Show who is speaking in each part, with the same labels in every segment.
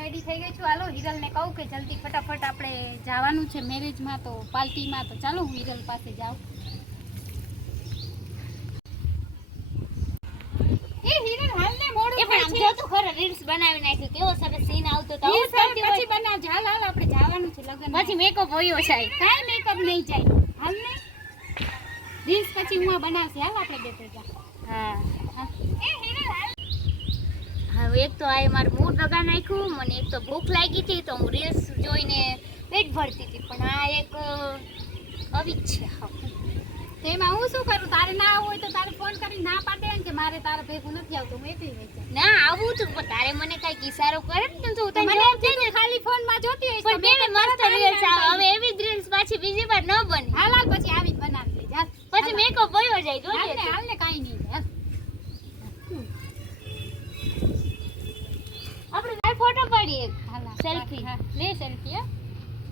Speaker 1: Ready થઈ ગઈ છું. હાલો હિરલને કહું કે જલ્દી ફટાફટ આપણે જવાનું છે મેરેજમાં તો પાર્ટીમાં તો ચાલો હું હિરલ પાસે જાઉં. હિરલ હાલ ને મોડું
Speaker 2: પણ જો તો ખરો રીલ્સ બનાવી નાખ્યું કેવો સરસ સીન આવતો તો
Speaker 1: છે
Speaker 2: આવું જ
Speaker 1: ઈ
Speaker 2: કરતી
Speaker 1: પછી બનાવ હાલ હાલ આપણે જવાનું છે લગ્ન
Speaker 2: હોય. પછી મેકઅપ હોયો સાહેબ.
Speaker 1: કાંઈ મેકઅપ નહીં જાય. હાલ ને રીલ્સ પછી હું બનાવશે. હાલ આપણે બે
Speaker 2: હા
Speaker 1: હા. એ હિરલ હાલ.
Speaker 2: એક તો આ મારું મૂડ બગા નાખ્યું મને એક તો ભૂખ લાગી હતી તો હું રીલ્સ જોઈને પેટ ભરતી હતી. પણ આ એક આવી છે
Speaker 1: તો એમાં હું શું કરું? તારે ના આવવું હોય તો તારે ફોન કરી ના પાડે ને કે મારે તારા ભેગું નથી આવતું હું એકલી વેચે
Speaker 2: ના આવું તું પણ તારે મને કંઈક ઈશારો કરે ને તો હું
Speaker 1: મને એમ ખાલી ફોનમાં જોતી હોય
Speaker 2: પણ બેને મસ્ત રીલ્સ
Speaker 1: આવે.
Speaker 2: હવે એવી જ રીલ્સ પાછી બીજી વાર ન બને.
Speaker 1: હાલ હાલ પછી આવી જ બનાવી લે જા
Speaker 2: પછી. મેકઅપ વયો જાય તું.
Speaker 1: હાલ ને કાંઈ નહીં હાલ, હાલ. હા, લે સેલ્ફી હો.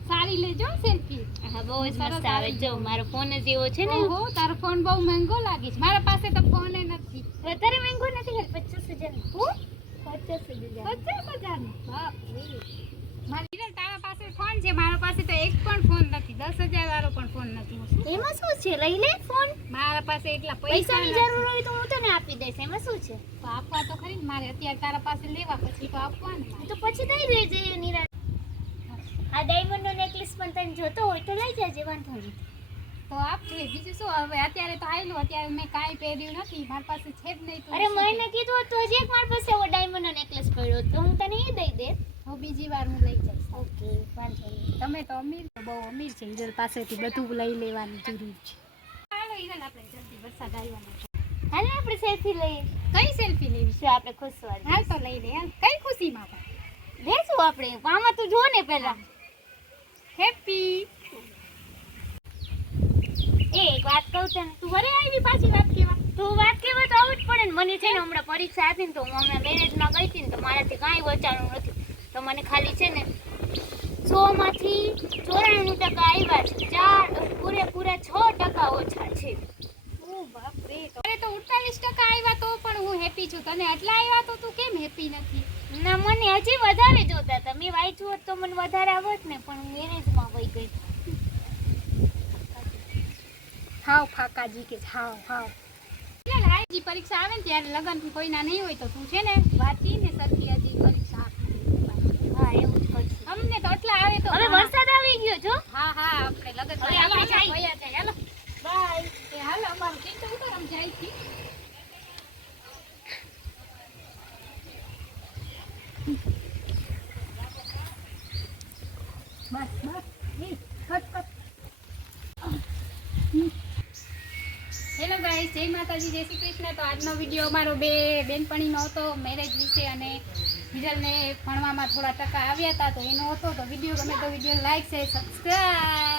Speaker 1: સારી લેજો સેલ્ફી
Speaker 2: હા બહુ જ
Speaker 1: સરસ
Speaker 2: મસ્ત આવે જો મારો ફોન જ એવો છે ને.
Speaker 1: ઓહો તારો ફોન બહુ મહેંગો લાગે છે. મારા પાસે તો ફોન નથી.
Speaker 2: વધારે મહેંગો નથી પચાસ હજાર
Speaker 1: હું?
Speaker 2: પચાસ હજાર.
Speaker 1: પચાસ બાપ મારી તારા પાસે ફોન છે મારા પાસે તો એક પણ ફોન નથી. દસ હજાર વાળો પણ ફોન નથી હું
Speaker 2: એમાં શું છે? લઈ લે ફોન.
Speaker 1: મારા પાસે એટલા પૈસા
Speaker 2: પૈસાની જરૂર હોય તો હું તને આપી દઈશ. એમાં શું છે?
Speaker 1: તો આપવા તો ખરી મારે અત્યારે તારા પાસે લેવા પછી તો આપવાનું
Speaker 2: તો પછી દઈ દેજે નિરાશ. આ ડાયમંડ નો નેકલેસ પણ તને જોતો હોય તો લઈ જજે વાંધો નહીં.
Speaker 1: તો આપજે. બીજું શું? હવે અત્યારે તો આવેલું અત્યારે મેં કાંઈ પહેર્યું નથી. મારી પાસે છે જ નહીં
Speaker 2: અરે મને કીધું હતું તો હજી એક મારી પાસે એવો ડાયમંડનો નેકલેસ પડ્યો તો હું તને એ દઈ દે.
Speaker 1: હું બીજી વાર હું લઈ જઈશ.
Speaker 2: ઓકે. વાંધો નહીં.
Speaker 1: તમે તો અમીર બહુ અમીર છે. હિરલ પાસેથી બધું લઈ લેવાની જરૂર છે. ચાલો હિરલ આપણે જલ્દી વરસાદ આવ્યો છે
Speaker 2: હાલ આપણે સેલ્ફી લઈએ.
Speaker 1: કઈ સેલ્ફી લેવી છે?
Speaker 2: શું આપણે ખુશ વાળી
Speaker 1: હાલ તો લઈ લે હાલ. કઈ ખુશીમાં પણ?
Speaker 2: લેશું આપણે. આમાં તું જો ને પેલા
Speaker 1: હેપી.
Speaker 2: એ એક વાત કહું તને
Speaker 1: તું વરે આવી પાછી વાત કેવા
Speaker 2: તું વાત કેવા તો આવું જ પડે ને. મને છે ને હમણાં પરીક્ષા હતી ને તો હું હમણાં મેરેજમાં ગઈ હતી ને તો મારાથી કાંઈ વચાણું નથી. તો મને ખાલી છે ને સો માંથી ચોરાણું ટકા આવ્યા છે. ચાર પૂરેપૂરા છ ટકા ઓછા છે.
Speaker 1: અરે તો 48% ટકા આવ્યા તો પણ હું હેપી છું. તને આટલા આવ્યા તો તું કેમ હેપી નથી?
Speaker 2: ના મને હજી વધારે જોતા તમે વાંચ્યું હોત તો મને વધારે આવત ને પણ હું મેરેજમાં વહી ગઈ.
Speaker 1: હાવ ફાકાજી કે હાવ હાવ હજી પરીક્ષા આવે ને ત્યારે લગન કોઈના નહીં હોય તો તું છે ને વાંચી ને સરખી હજી પરીક્ષા
Speaker 2: હા એવું જ કરશું
Speaker 1: અમને તો એટલા આવે તો
Speaker 2: હવે વરસાદ આવી ગયો છો
Speaker 1: હા હા આપણે લગન
Speaker 2: હવે આપણે
Speaker 1: જાય. હાલો.
Speaker 2: બાય.
Speaker 1: એ હાલો અમારું ચિંતા ઉતર આમ જાય છે બસ બસ. એ કટ કટ હેલો ગાઈસ જય માતાજી, જય શ્રી કૃષ્ણ. તો આજનો વીડિયો અમારો બે બેનપણીનો હતો મેરેજ વિશે અને હિરલને ભણવામાં થોડા ટકા આવ્યા હતા, તો એનો હતો. તો વીડિયો ગમે તો વીડિયો લાઈક છે સબસ્ક્રાઈબ